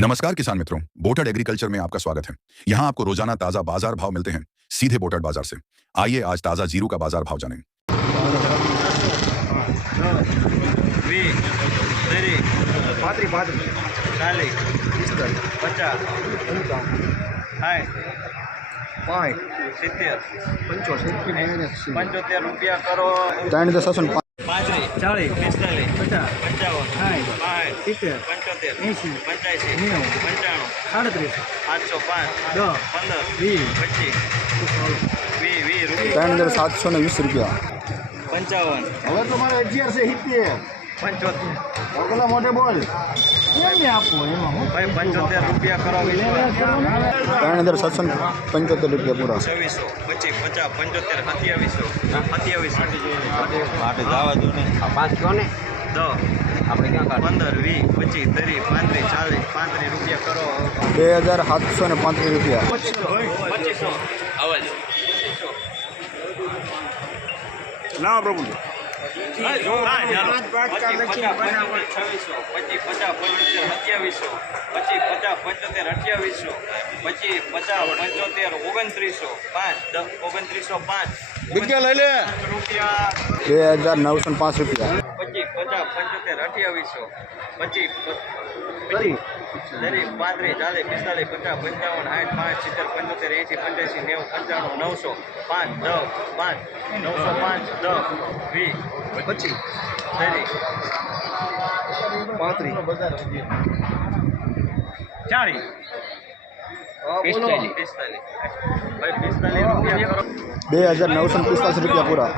नमस्कार किसान मित्रों बोटड एग्रीकल्चर में आपका स्वागत है यहाँ आपको रोजाना ताजा बाजार भाव मिलते हैं सीधे बोटड बाजार से आइए आज ताजा जीरू का बाजार भाव जानें વીસ ત્રીસ પાંત્રી પાંત્રી ચાલીસ પિસ્તાલીસ પચાસ સાઠ પાંચ ચાલીસ. પિસ્તાલીસ. પચાસ. પંચાવન. સાઠ. સાઠ સિત્તેર. પંચોતેર. એંશી. પંચ્યાસી. નેવું. પંચાણું. સાડત્રીસ. આઠસો પાંચ. દસ. પંદર. વીસ. પચીસ. વીસ વીસ રૂપિયા. સાતસો ને વીસ રૂપિયા. પંચાવન. હવે તો મારે અગિયાર છે સિત્તેર. પંચોતેર. મોટે બોલ? એમને આપવું એમાં? હું ભાઈ પંચોતેર રૂપિયા કરો ત્રણ હજાર સાતસો ને પંચોતેર રૂપિયા પૂરા. છવ્વીસો પચીસ પચાસ પંચોતેર સત્યાવીસો સત્યાવીસો. માટે જવા દો ને. આ પાંચ કયો ને? પંદર વીસ પચીસ ત્રીસ પાંત્રીસ ચાલીસ પાંત્રીસ રૂપિયા કરો. બે હજાર સાતસો ને પાંત્રીસ રૂપિયા. પચીસો અવાજ ના પ્રભુ છવ્વીસો પચીસ પચાસ પંચોતેર સત્યાવીસો પછી પચાસ પંચોતેર અઠ્યાવીસો પછી પચાસ પંચોતેર ઓગણત્રીસો પાંચ દસ ઓગણત્રીસો પાંચ લઈ લે. રૂપિયા. બે હજાર નવસો પાંચ રૂપિયા. પચીસ પચાસ પંચોતેર અઠ્યાવીસો પચીસ કરી. દરેક પાંત્રીસ ચાલીસ પિસ્તાલીસ પચાસ પંચાવન સાઠ પાંચ સિત્તેર પંચોતેર એંસી પંચ્યાસી નેવું પંચાણું નવસો પાંચ દસ પાંચ નવસો પાંચ દસ વીસ પચીસ. દરેક. પાંત્રીસ. ચાલીસ. બે હજાર નવસો ને પિસ્તાલીસ રૂપિયા પૂરા.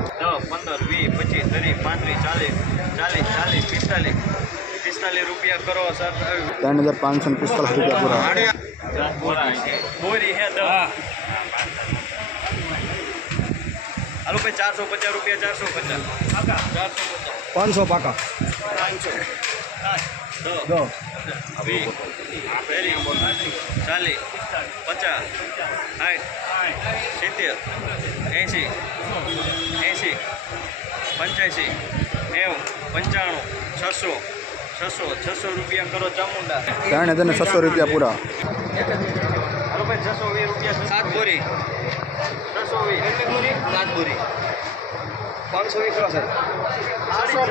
પંદર વીસ પચીસ ત્રીસ પાંત્રીસ ચાલીસ ચાલીસ ચાલીસ પિસ્તાલીસ. પિસ્તાલીસ રૂપિયા કરો સર. ત્રણ હજાર પાંચસો ને પિસ્તાલીસ રૂપિયા પૂરા. બોરી હે દસ. હાલો ભાઈ ચારસો પચાસ રૂપિયા ચારસો પચાસ. ચારસો પચાસ. પાંચસો પાકા. પાંચસો. દો વીસ ચાલીસ પચાસ સાઠ સિત્તેર એંશી એંશી પંચ્યાસી નેવું પંચાણું છસો છસો છસો રૂપિયા કરો ચામુંડા. ત્રણ હજાર છસો રૂપિયા પૂરા. છસો વીસ રૂપિયા સાત બોરી. છસો વીસ. સાત બોરી. પાંચસો વીસ સર છસો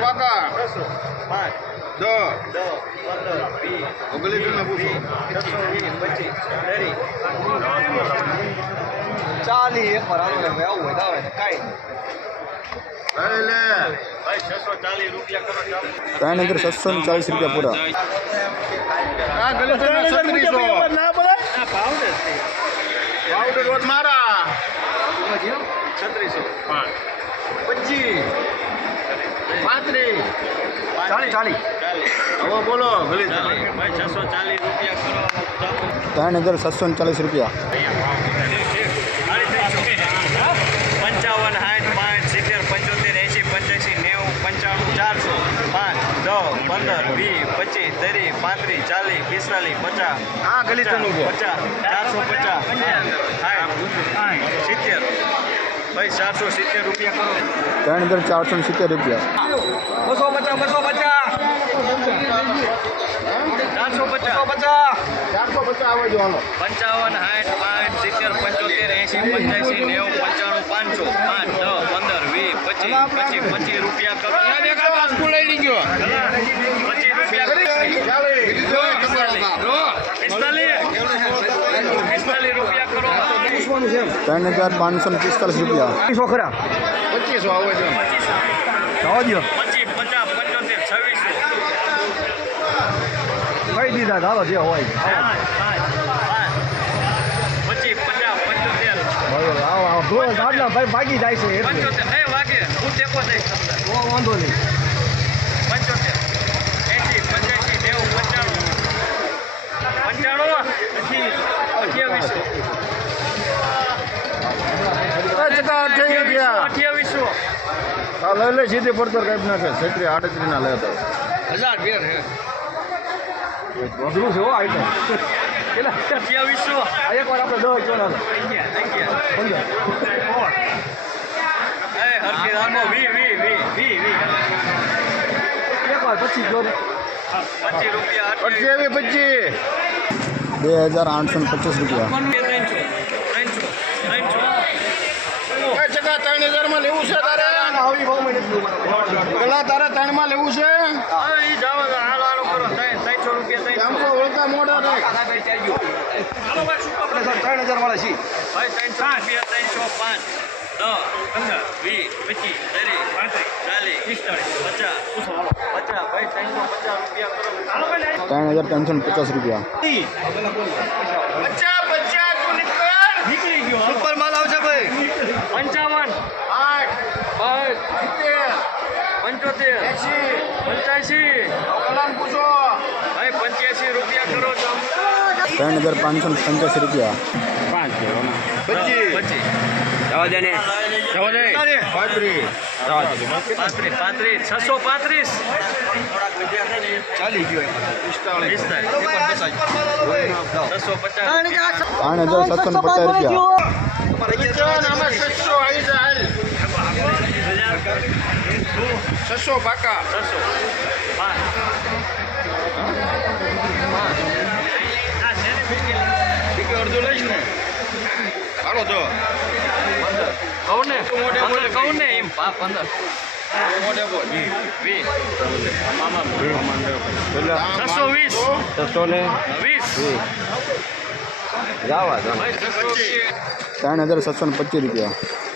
છસો. પાંચ દસ પંદર વીસ છસો વીસ પચીસ દરી ચાલી એક વાર આવું હોય આવે કાંઈ કરો ચાલો ત્રણ હજાર છસો ને ચાલીસ રૂપિયા પૂરા. આ ભાવ પચીસ. પાંત્રીસ. ચાલીસ ચાલીસ હવે બોલો ભાઈ છસો ચાલીસ રૂપિયા ત્રણ હજાર છસો ને ચાલીસ રૂપિયા. પંચાવન સાઠ પાંચ સિત્તેર પંચોતેર એંસી પંચ્યાસી નેવું પંચાણું ચારસો પાંચ દસ પંદર વીસ પચીસ ત્રીસ પાંત્રીસ ચાલીસ પિસ્તાલીસ પચાસ હા ગલી પચાસ ચારસો પચાસ સાઠ સિત્તેર ભાઈ ચારસો સિત્તેર રૂપિયા કરો ત્રણ હજાર ચારસો ને સિત્તેર રૂપિયા. બસો પચાસ બસો પચાસ. ચારસો પચાસ. પચાસ. ચારસો પચાસ આવે જો પંચાવન સાઠ પાંચ સિત્તેર પંચોતેર એંશી પંચ્યાસી નેવું પંચાણું પાંચસો પાંચ દસ પંદર વીસ પચીસ પચીસ પચીસ રૂપિયા કરો પચીસ રૂપિયા પિસ્તાલીસ પિસ્તાલીસ રૂપિયા કરો ત્રણ હજાર પાંચસો ને પિસ્તાલીસ રૂપિયા. પચીસો ખરા? પચીસો આવે છે આવો દો પચીસ પચાસ પંચોતેર છવ્વીસ. કહી દીધા? ચાલો જે હોય. ભાગી જાય છે વાંધો નહીં. પંચોતેર. એંશી પંચ્યાસી નેવું પંચાણું. પંચાણું? પછી અઠ્યાવીસો અઠ્યાવીસો હા લઈ લે સીધી પડતર કાંઈ નાખે છત્રી આડત્રીસ ના લેતા હજાર બે વધુ છે હો આઈટમ કેટલા અઠ્યાવીસો આ એક વાર આપણે દસ ચોડા અગિયાર અગિયાર પંદર એ હરખી રાખો વી વી વી વી વી એક વાર પચીસ જો પચીસ રૂપિયા અઠ્યાવીસ પચીસ બે હજાર આઠસો ને પચીસ રૂપિયા. ત્રણસો ત્રણ હજારમાં લેવું છે તારે? પેલા તારે ત્રણમાં લેવું છે? ઓળખા મોટા ત્રણ હજાર વાળા છીએ ત્રણસો પાંચ દસ પંદર વીસ પચીસ ત્રીસ પાંત્રીસ ચાલીસ પિસ્તાળીસ પચાસ પચાસ ભાઈ ત્રણસો પચાસ રૂપિયા. ત્રણ હજાર ત્રણસો પચાસ. રૂપિયા નીકળી ગયો સુપર માલ આવશે ભાઈ પંચાવન આઠ પાંચ સિત્તેર પંચોતેર. પંચ્યાસી. ભાઈ પંચ્યાસી રૂપિયા કરો છો. ત્રણ હજાર પાંચસો ને પંચ્યાસી રૂપિયા. પચીસ. પચીસ. જવા દે ને. જવા દે. પાંત્રીસ. પાંત્રીસ પાંત્રીસ. છસો પાંત્રીસ. ચાલી ગયો છસો પચાસ. ત્રણ હજાર સાતસો ને પચાસ રૂપિયા. છસો પાકા. છસો. અડધું લઈશ ને હાલો તો કહું ને પંદર કહું ને એમ પા પંદર મોઢે છસો વીસ. છસો ને વીસ જવા ત્રણ હજાર સાતસો ને પચીસ રૂપિયા.